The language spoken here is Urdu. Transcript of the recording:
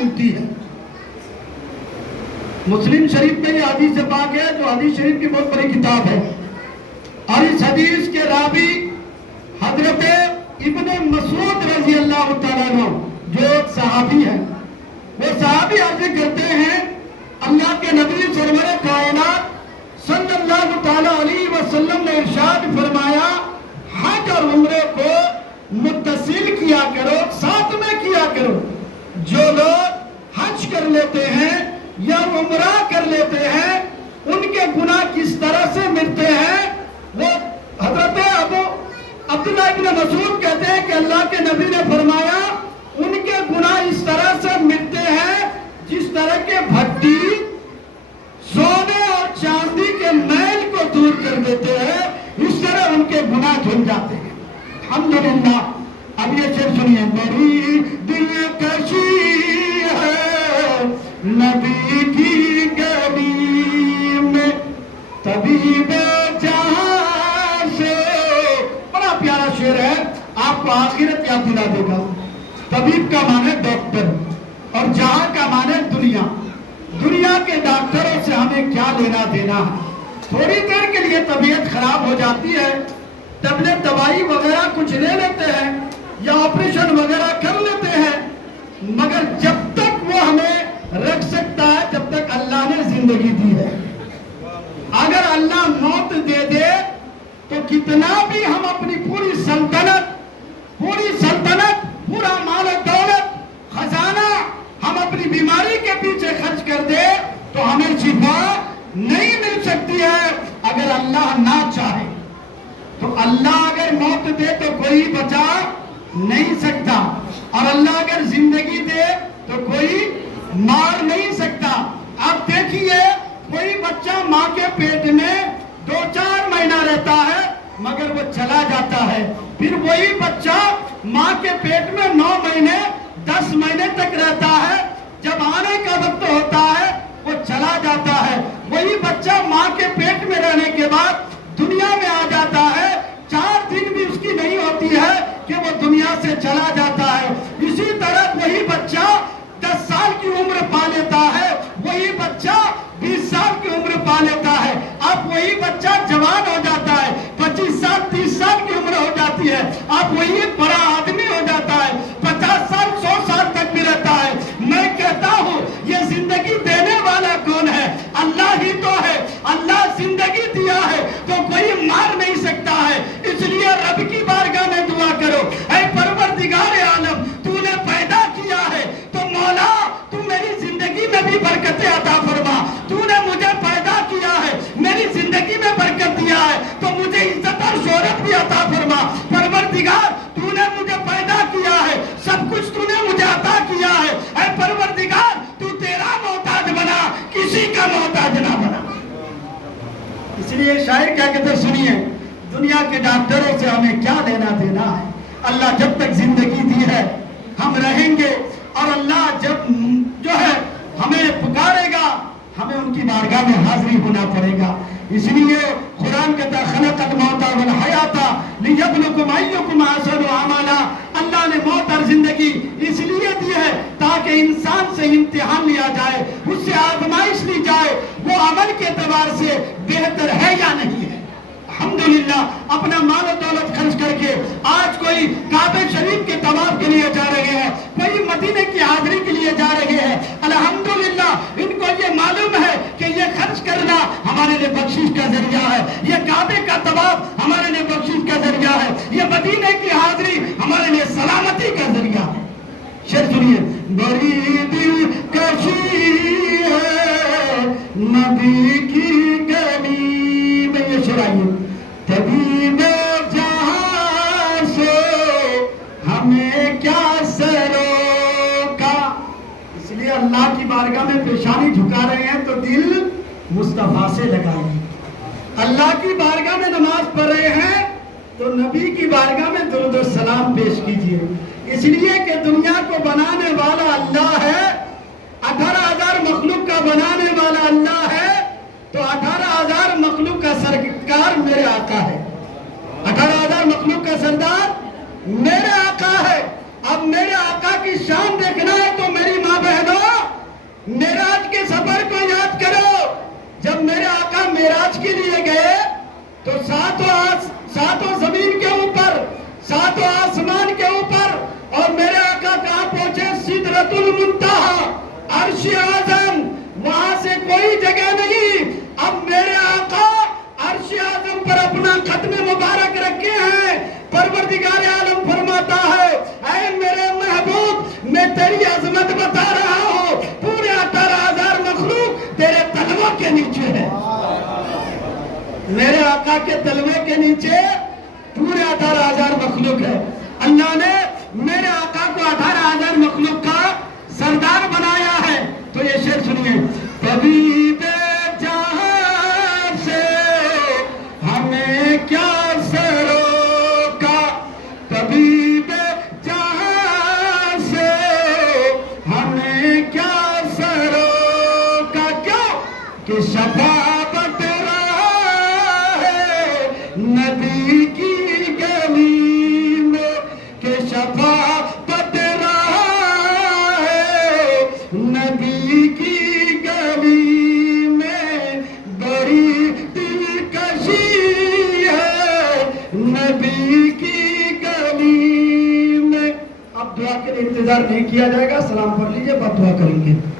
ملتی ہے۔ مسلم شریف میں یہ حدیث پاک ہے جو حدیث شریف کی بہت بڑی کتاب ہے، اور اس حدیث کے راوی حضرت ابن مسعود رضی اللہ تعالیٰ عنہ جو ایک صحابی ہے، وہ صحابی عرض کرتے ہیں اللہ کے نبی سرور کائنات صلی اللہ تعالیٰ علیہ وسلم نے ارشاد فرمایا حج اور عمرے کو متصل کیا کرو، ساتھ میں کیا کرو۔ جو لوگ حج کر لیتے ہیں یا عمرہ کر لیتے ہیں ان کے گناہ کس طرح سے مٹتے ہیں، وہ حضرت ابو عبداللہ ابن مسعود کہتے ہیں کہ اللہ کے نبی نے فرمایا ان کے گناہ اس طرح سے مٹتے ہیں جس طرح کے بھٹی سونے اور چاندی کے میل کو دور کر دیتے ہیں، اس طرح ان کے گناہ دھل جاتے ہیں۔ الحمدللہ۔ اب یہ شعر سنیے، میری دلکشی ہے نبی کی گلی میں طبیب جہاں سے، بڑا پیارا شعر ہے، آپ کو آخرت یاد دلا دے گا۔ طبیب کا معنی ڈاکٹر اور جہاں کا معنی دنیا۔ دنیا کے ڈاکٹروں سے ہمیں کیا لینا دینا ہے؟ تھوڑی دیر کے لیے طبیعت خراب ہو جاتی ہے، ٹیبلٹ دوائی وغیرہ کچھ لے لیتے ہیں یا آپریشن وغیرہ کر لیتے ہیں، مگر جب تک وہ ہمیں رکھ سکتا ہے جب تک اللہ نے زندگی دی ہے۔ اگر اللہ موت دے دے تو کتنا بھی ہم اپنی پوری سلطنت، پورا مال و دولت، خزانہ ہم اپنی بیماری کے پیچھے خرچ کر دے تو ہمیں شفا نہیں مل سکتی ہے اگر اللہ نہ چاہے۔ تو اللہ اگر موت دے تو کوئی بچا نہیں سکتا، اور اللہ اگر زندگی دے تو کوئی مار نہیں سکتا۔ اب دیکھیے کوئی بچہ ماں کے پیٹ میں 2-4 مہینہ رہتا ہے مگر وہ چلا جاتا ہے، پھر وہی بچہ ماں کے پیٹ میں 9 مہینے 10 مہینے تک رہتا ہے، جب آنے کا وقت ہوتا ہے وہ چلا جاتا ہے۔ وہی بچہ ماں کے پیٹ میں رہنے کے بعد دنیا میں آ جاتا ہے، 4 دن بھی اس کی نہیں ہوتی ہے کہ وہ دنیا سے چلا جاتا ہے۔ اسی طرح وہی بچہ 10 سال کی عمر پا لیتا ہے، وہی بچہ 20 سال کی عمر پا لیتا ہے، اب وہی بچہ جوان ہو جاتا ہے، 25 سال 30 سال کی عمر ہو جاتی ہے، اب وہی ایک بڑا آدمی ہو جاتا ہے، 50 سال 100 سال تک بھی رہتا ہے۔ میں کہتا ہوں یہ زندگی دینے والا کون ہے؟ اللہ ہی تو ہے۔ اللہ زندگی دیا ہے تو کوئی مار نہیں سکتا ہے، اس لیے رب کی بارگاہ میں دعا کرو، اے پروردگار عالم تو نے پیدا کیا ہے تو مولا تو میری زندگی میں بھی برکت عطا فرما، تو نے مجھے پیدا کیا ہے میری زندگی میں برکت دیا ہے تو مجھے عزت اور شہرت بھی عطا فرما۔ پروردگار تو نے مجھے پیدا کیا ہے، سب کچھ تو نے مجھے عطا کیا ہے، اے پروردگار تو تیرا محتاج بنا، کسی کا محتاج نہ بنا۔ اس لیے شاعر کیا کہتے سنیے، دنیا کے ڈاکٹروں سے ہمیں کیا لینا دینا ہے؟ اللہ جب تک زندگی دی ہے ہم رہیں گے، اور اللہ جب جو ہے ہمیں پکارے گا ہمیں ان کی بارگاہ میں حاضری ہونا پڑے گا۔ اس لیے قرآن کہتا ہے خلق الموت والحیات لیبلوکم ایکم احسن عملا۔ اللہ نے موت اور زندگی اس لیے دی ہے تاکہ انسان سے امتحان لیا جائے، اس سے آزمائش لی جائے وہ عمل کے اعتبار سے بہتر ہے یا نہیں ہے۔ الحمدللہ اپنا مال و دولت خرچ کر کے آج کوئی کعبہ شریف کے طواف کے لیے جا رہے ہیں، کوئی مدینے کی حاضری کے لیے جا رہے ہیں، الحمدللہ ان کو یہ معلوم ہے کہ یہ خرچ کرنا ہمارے لیے بخشش کا ذریعہ ہے، یہ کعبے کا طواف ہمارے لیے بخشش کا ذریعہ ہے، یہ مدینے کی حاضری ہمارے لیے سلامتی کا ذریعہ ہے۔ شعر سنیے، بڑی دلکشی ہے نبی کی گلی میں، یہ شعر آئیے، طبیب جہاں سے ہمیں کیا سروکا۔ اس لیے اللہ کی بارگاہ میں پیشانی جھکا رہے ہیں تو دل مصطفیٰ سے لگائیں، اللہ کی بارگاہ میں نماز پڑھ رہے ہیں تو نبی کی بارگاہ میں درود و سلام پیش کیجئے، اس لیے کہ دنیا کو بنانے والا اللہ ہے، 18,000 مخلوق کا بنانے والا اللہ ہے، تو 18,000 مخلوق کا سرکار میرے آقا ہے، 18,000 مخلوق کا سردار میرے آقا ہے۔ اب میرے آقا کی شان دیکھنا ہے تو میری ماں بہنوں ساتوں زمین کے اوپر، ساتوں آسمان کے اوپر، اور میرے آقا کہاں پہنچے؟ سدرۃ المنتہا، عرش اعظم، وہاں سے کوئی جگہ نہیں۔ اب میرے آقا عرش اعظم پر اپنا قدم مبارک رکھے ہیں۔ پروردگار عالم فرماتا ہے اے میرے محبوب، میں تیری عظمت بتا رہا ہوں، پورے 18,000 مخلوق تیرے تلووں کے نیچے ہے۔ میرے آقا کے تلوے کے نیچے پورے 18,000 مخلوق ہے۔ اللہ نے میرے آقا کو 18,000 مخلوق کا سردار بنایا ہے۔ تو یہ شعر سنیے، طبیب جہاں سے ہمیں کیا سروکا، طبیب جہاں سے ہمیں کیا سروکا، کیوں کہ شفاعت رہا ہے نبی کی گلی میں، کہ شفاعت رہا ہے نبی کی گلی میں، بڑی دلکشی ہے نبی کی گلی میں۔ اب دعا کے لیے انتظار نہیں کیا جائے گا، سلام پڑھ لیجئے، بعد دعا کریں گے۔